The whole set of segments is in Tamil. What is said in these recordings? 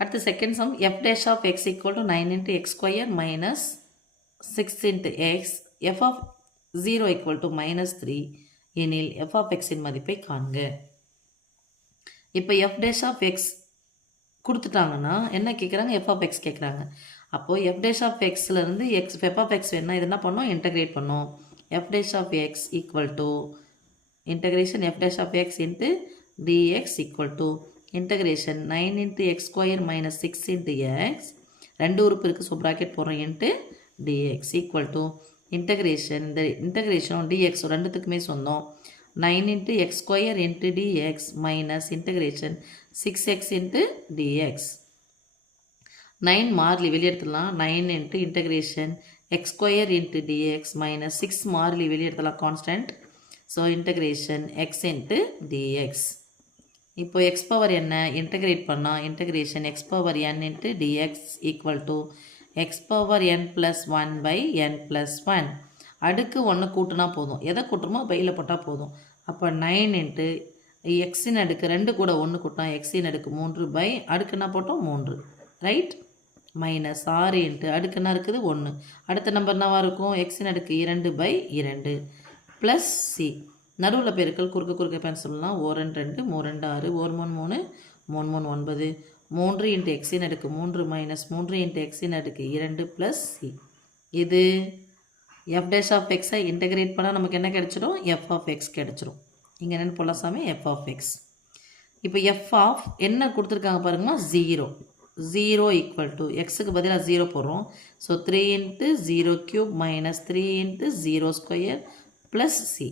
அடுத்து second sum f dash of x equal to 9 into x square minus 6 into x f of 0 equal to minus 3 எனில் f of x இன் மதிப்பை காண்க. இப்போ f dash of x கொடுத்துட்டாங்கன்னா என்ன கேட்குறாங்க, f of x கேட்குறாங்க. அப்போது f dash of xலேருந்து f of x வேணுன்னா இது என்ன பண்ணோம், இன்டகிரேட் பண்ணோம். f dash of x equal to integration f dash of x into dx equal to integration 9 into x square minus 6 into x ரெண்டு உறுப்பு இருக்குது, ஸோ ப்ராக்கெட் போடுறோம் into dx equal to integration இந்த இன்டகிரேஷனும் dx ரெண்டுத்துக்குமே சொந்தம் 9 into x square into dx minus integration 6x into dx. 9 மாறிலி வெளியே எடுத்துடலாம், 9 into integration x square into dx minus 6 மாறிலி வெளியே எடுத்துடலாம் constant, so integration x into dx. இப்போ x பவர் என்ன இன்டகிரேட் பண்ணால் integration x power n into dx equal to x power n plus 1 by n plus 1. அடுக்கு 1 கூட்டினா போதும், எதை கூட்டுறமோ பையில் போட்டால் போதும். அப்போ 9 into எக்ஸின் அடுக்கு 2 கூட 1 கூட்டினா எக்ஸின் அடுக்கு 3 பை அடுக்குன்னா போட்டோம் 3, ரைட், மைனஸ் 6 இன்ட்டு அடுக்குன்னா இருக்குது 1. அடுத்த நம்பர் என்னவாக இருக்கும், எக்ஸின் அடுக்கு 2 பை 2 ப்ளஸ் சி. நடுவில் பெருக்கல் குறுக்க பென்சில்லாம் 1 2 3 2 6 1 3 3 3 9 3 இன்ட்டு எக்ஸின் அடுக்கு 3 மைனஸ் 3 இன்ட்டு எக்ஸின் அடுக்கு 2 ப்ளஸ் சி. இது f dash of x I integrate பண்ணால் நமக்கு என்ன கிடைச்சிடும், f of x கிடைச்சிடும். இங்கே என்னென்னு போடலாம் சாமி, f of x. இப்போ f of என்ன கொடுத்துருக்காங்க பாருங்கம்மா, 0 ஈக்குவல் டு எக்ஸுக்கு பதிலாக 0 போடுறோம். So 3 into 0 cube minus 3 into 0 square plus C.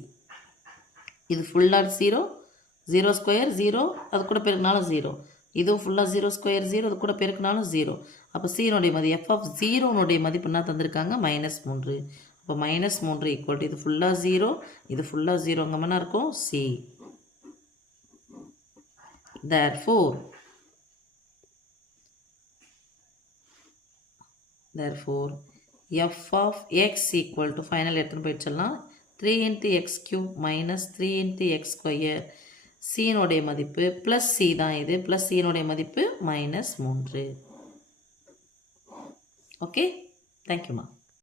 இது ஃபுல்லாக 0 ஸ்கொயர் 0, அது கூட பெருக்கினாலும் 0. இதுவும் ஃபுல்லாக 0 ஸ்கொயர் 0, அது கூட பெருக்கினாலும் 0. அப்போ சீனுடைய மதிப்பு எஃப் ஆஃப் 0னுடைய மதிப்பு என்ன தந்திருக்காங்க, -3. அப்போ -3 ஈக்குவல் டு இது ஃபுல்லாக 0, இது ஃபுல்லாக 0, அங்கே என்ன இருக்கும், C. therefore f of x equal to final எடுத்துன்னு போயிடுச்சலாம் 3 into x cube minus 3 into x square. சீனுடைய மதிப்பு ப்ளஸ் சி தான், இது ப்ளஸ் சீனுடைய மதிப்பு -3. ஓகே, தேங்க்யூம்மா.